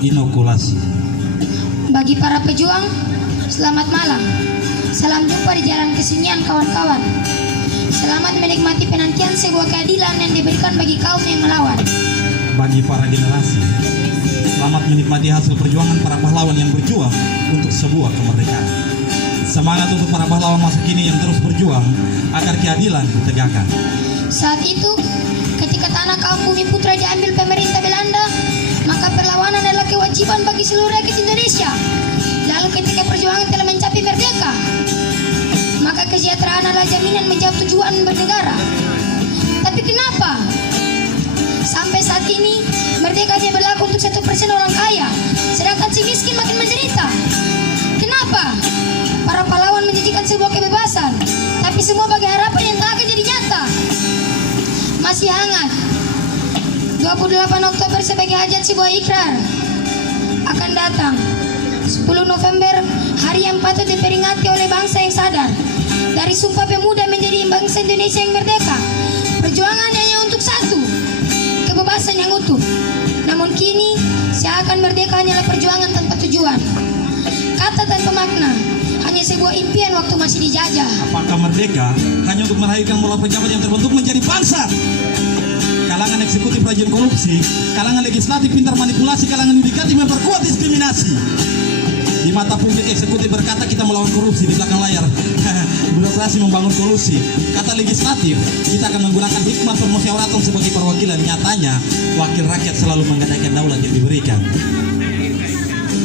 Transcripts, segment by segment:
inokulasi. Bagi para pejuang, selamat malam. Salam jumpa di jalan kesunyian kawan-kawan. Selamat menikmati penantian sebuah keadilan yang diberikan bagi kaum yang melawan. Bagi para generasi, selamat menikmati hasil perjuangan para pahlawan yang berjuang untuk sebuah kemerdekaan. Semangat untuk para pahlawan masa kini yang terus berjuang agar keadilan ditegakkan. Saat itu, ketika tanah kaum bumi putra diambil pemerintah Belanda, maka perlawanan adalah kewajiban bagi seluruh rakyat Indonesia. Lalu ketika perjuangan telah mencapai merdeka, maka kesejahteraan adalah jaminan menjawab tujuan bernegara. Tapi kenapa sampai saat ini merdeka hanya berlaku untuk 1% orang kaya, sedangkan si miskin makin menderita? Kenapa para pahlawan menjanjikan sebuah kebebasan, tapi semua bagi harapan yang tak akan jadi nyata? Masih hangat 28 Oktober sebagai hajat sebuah ikrar akan datang. 10 November, hari yang patut diperingati oleh bangsa yang sadar. Dari Sumpah Pemuda menjadi bangsa Indonesia yang merdeka, perjuangan hanya untuk satu, kebebasan yang utuh. Namun kini, seakan merdeka hanyalah perjuangan tanpa tujuan, kata tanpa makna, hanya sebuah impian waktu masih dijajah. Apakah merdeka hanya untuk melahirkan bola pejabat yang terbentuk menjadi bangsa? Kalangan eksekutif rajin korupsi, kalangan legislatif pintar manipulasi, kalangan yudikatif memperkuat diskriminasi. Di mata publik eksekutif berkata kita melawan korupsi, di belakang layar birokrasi membangun kolusi. Kata legislatif, kita akan menggunakan hikmah permusyawaratan sebagai perwakilan. Nyatanya, wakil rakyat selalu menggadaikan daulat yang diberikan.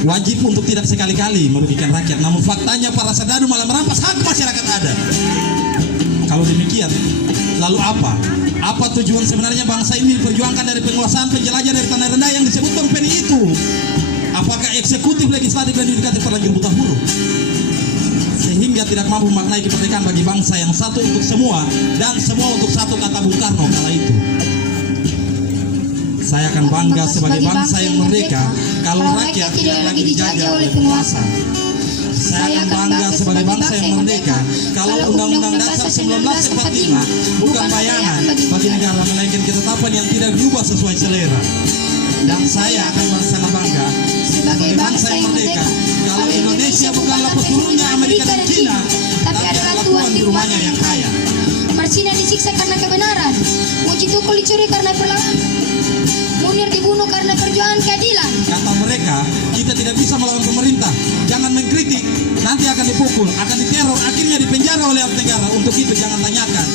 Wajib untuk tidak sekali-kali merugikan rakyat, namun faktanya para serdadu malah merampas hak masyarakat adat. Kalau demikian, lalu apa? Apa tujuan sebenarnya bangsa ini diperjuangkan dari penguasaan penjelajah dari tanah rendah yang disebut Bang Peni itu? Apakah eksekutif, legislatif, dan yudikatif terlanjur buta huruf sehingga tidak mampu memaknai kemerdekaan bagi bangsa yang satu untuk semua dan semua untuk satu, kata Bung Karno kala itu? Saya akan bangga sebagai bangsa yang merdeka kalau rakyat tidak lagi dijajah oleh penguasa. Saya akan bangga sebagai bangsa yang merdeka kalau Undang-Undang Dasar 1945 bukan bayangan bagi negara, melainkan ketetapan yang tidak diubah sesuai selera. Dan saya akan sangat bangga sebagai bangsa yang merdeka kalau Indonesia bukanlah pesulungnya Amerika dan China, tapi adalah tuan di rumahnya yang kaya. Marsina disiksa karena kebenaran, Muji Tukul dicuri karena perlawanan, Munir dibunuh karena perjuangan keadilan. Kata mereka, kita tidak bisa melawan pemerintah. Jangan mengkritik, nanti akan dipukul, akan diteror, akhirnya dipenjara oleh negara. Untuk itu jangan tanyakan,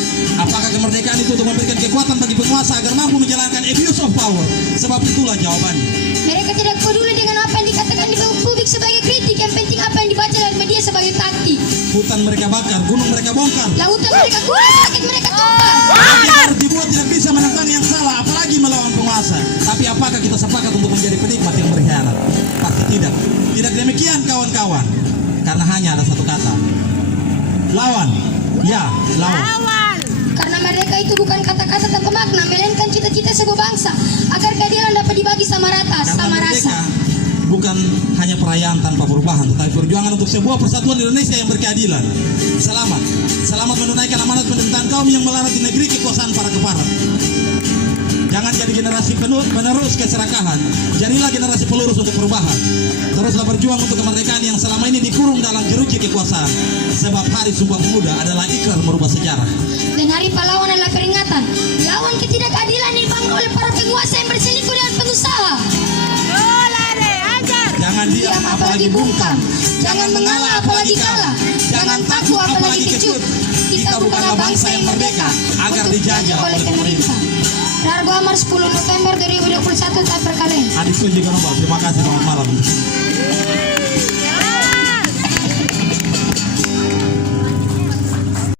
apakah kemerdekaan itu untuk memberikan kekuatan bagi penguasa agar mampu menjalankan abuse of power. Sebab itulah jawabannya. Mereka tidak peduli dengan apa yang dikatakan di publik sebagai kritik. Yang penting apa yang dibaca dari media sebagai taktik. Hutan mereka bakar, gunung mereka bongkar, Lautan mereka kuras, sakit mereka tumpas. harus dibuat tidak bisa menentang yang salah, apalagi melawan penguasa. Tapi apakah kita sepakat untuk menjadi penikmat yang berkhianat? Pasti tidak. Tidak demikian kawan-kawan. Karena hanya ada satu kata, lawan. Ya, lawan. Karena merdeka itu bukan kata-kata tanpa makna, melainkan cita-cita sebuah bangsa agar keadilan dapat dibagi sama rata, Karena sama merdeka rasa. bukan hanya perayaan tanpa perubahan, tetapi perjuangan untuk sebuah persatuan Indonesia yang berkeadilan. Selamat, selamat menunaikan amanat penderitaan kaum yang melarat di negeri kekuasaan para keparat. Jangan jadi generasi penerus keserakahan, jadilah generasi pelurus untuk perubahan. Teruslah berjuang untuk kemerdekaan yang selama ini dikurung dalam jeruji kekuasaan. Sebab hari Sumpah Pemuda adalah ikrar merubah sejarah. Dan hari pahlawan adalah peringatan lawan ketidakadilan yang dibangun oleh para penguasa yang berselingkuh dengan pengusaha. Jangan diam apalagi bungkam, jangan mengalah apalagi kalah, jangan takut apalagi kecut. Kita bukanlah bangsa yang merdeka agar dijajah oleh pemerintah. Rargo Amar 10 November 2021 tak berkalen. Adik Suji Garumbal, terima kasih, selamat malam.